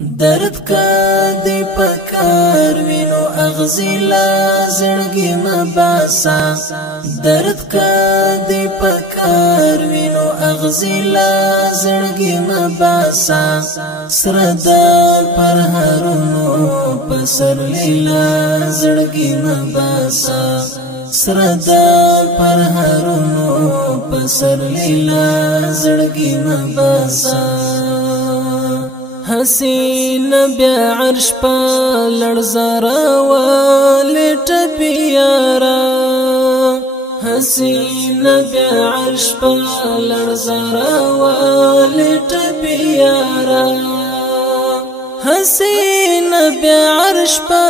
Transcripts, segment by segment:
درد کا دی پکار وینو اغزی لا زړګي مباسا درد کا دی پکار وینو اغزی لا زړګي مباسا سرد پر هرونو پسر لیلا زړګي مباسا سرد پر هرونو پسر لیلا زړګي مباسا حسین بیا عرش پا لړزرا ولټ بیارا حسین بیا عرش پا لړزرا ولټ بیارا حسین بیا عرش پا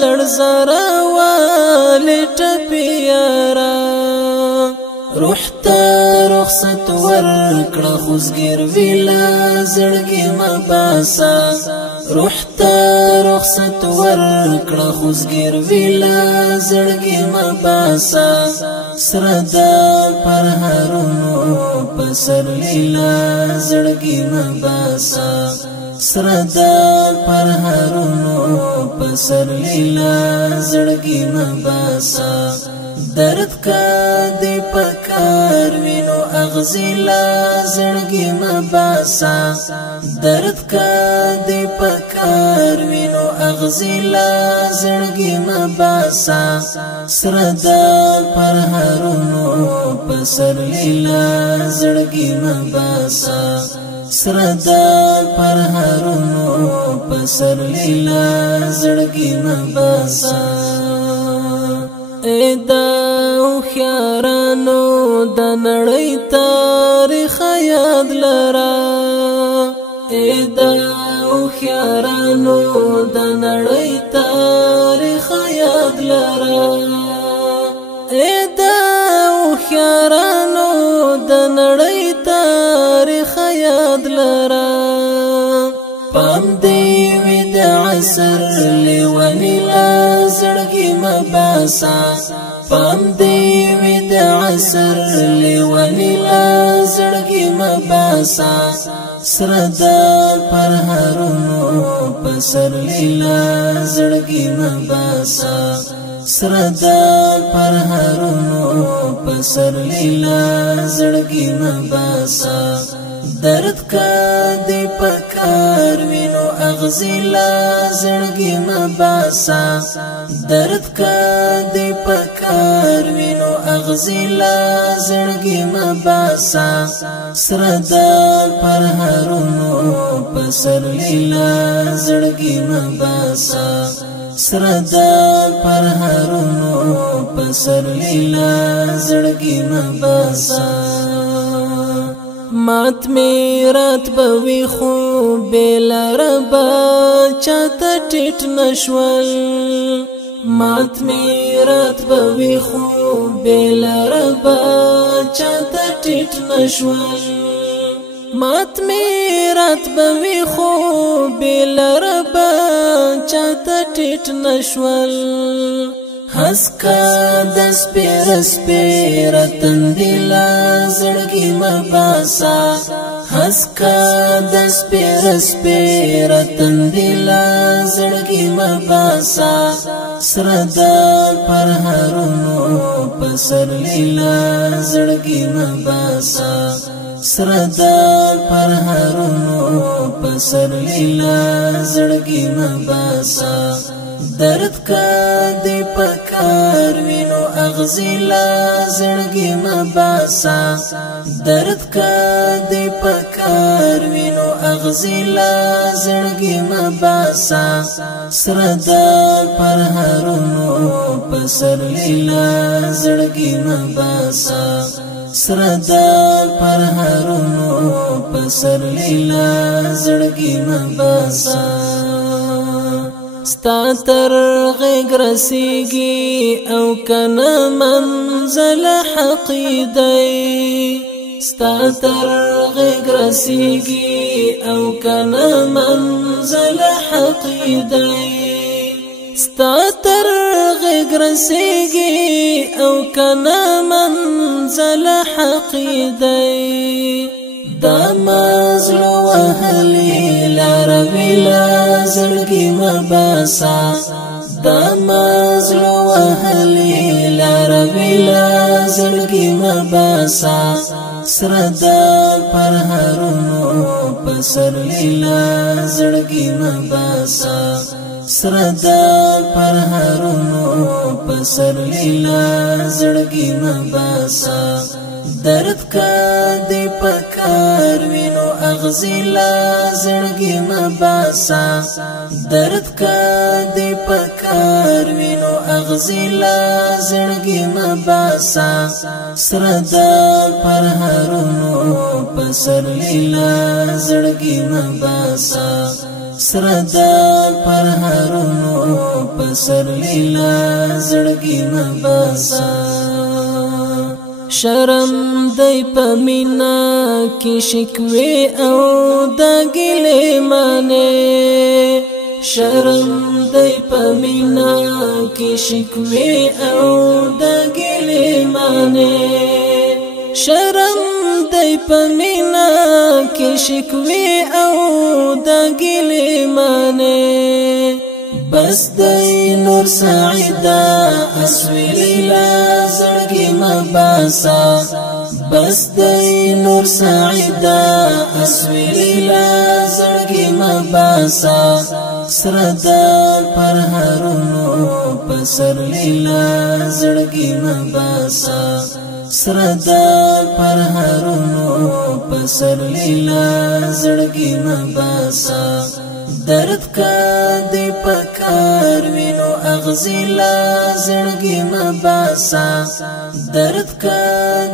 لړزرا ولټ بیارا روح ته رخصت ورکړه خوځګر ویلا زړګي مباسا روح ته رخصت ورکړه خوځګر ویلا زړګي مباسا سرد پر هرونو پسر لیلا زړګي مباسا سرد پر هرونو پسر لیلا زړګي مباسا درد کا دی پکار وینو اغزی لا زړګي مباسا درد کا دی پکار وینو اغزی لا زړګي مباسا سرد پر هرونو پسر لیلا زړګي مباسا سرد پر هرونو پسر لیلا زړګي مباسا ایدا خیارانو د نړۍ تاریخ یاد لرا ایدا خیارانو د نړۍ تاریخ یاد لرا ایدا خیارانو د نړۍ تاریخ یاد لرا پام دی وی د عصر لیونی لا زړګي مباسا پام دی وی د عصر لیونی لا زړګي مباسا سرد پر هرونو پسر لیلا زړګي مباسا سرد پر هرونو پسر لیلا زړګي مباسا درد کا دی پکار وینو اغزی لا زړګي مباسا درد کا دی پکار وینو اغزی لا زړګي مباسا سرد پر هرونو پسر لیلا زړګي مباسا سرد پر هرونو پسر لیلا زړګي مباسا مات میرات بوی خو بیلا ربا چاته ټیټ نشول مات میرات بوی خو بیلا ربا چاته ټیټ نشول مات میرات بوی خو بیلا ربا چاته ټیټ نشول حسکا دس پیر تندلا زړګي مباسا حسکا دس پیر تندلا زړګي مباسا سرد پر هرونو پسر لیلا زړګي مباسا سرد پر هرونو پسر لیلا زړګي مباسا درد کا دی پکار وینو اغزی لا زړګي مباسا درد کا دی پکار وینو اغزی لا زړګي مباسا سرد پر هرونو پسر لیلا زړګي مباسا سرد پر هرونو پسر لیلا زړګي مباسا ستا تر غیگ رسیگی او کنا منزل حقی دی ستا تر غیگ رسیگی او کنا منزل حقی دی ستا تر غیگ رسیگی او کنا منزل حقی دی دا مزلو وهلی لاروی لازړګي مباسا دا مزلو وهلی لاروی لازړګي مباسا سردا پر هرونو پسر لیلا زړګي مباسا سردا پر هرونو پسر لیلا زړګي مباسا درد کا دی پکار وینو اغزیلا زړګي مباسا درد کا دی پکار وینو اغزیلا زړګي مباسا سردا پر هرونو پسر لیلا زړګي مباسا سردا پر هرونو پسر لیلا زړګي مباسا شرم دی پمینا کی شکوی او دا گلی مانے شرم دی پمینا کی شکوی او دا گلی مانے شرم دی پمینا کی شکوی او دا گلی مانے بس دی نور سعیدا اسویلی لازړګي مباسا بس دی نور سعیدا اسویلی لازړګي مباسا سردا پر هرونو پسر لیلا زړګي مباسا سردا پر هرونو پسر لیلا زړګي مباسا درد کا دی پکار وینو اغزیلا زړګي مباسا درد کا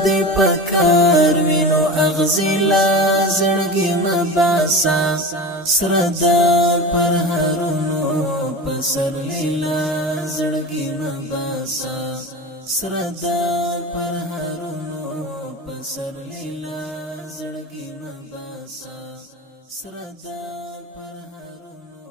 دی پکار وینو اغزیلا زړګي مباسا سردا پر هرونو پسر لیلا زړګي مباسا سردا پر هرونو پسر لیلا زړګي مباسا سردا پر هرونو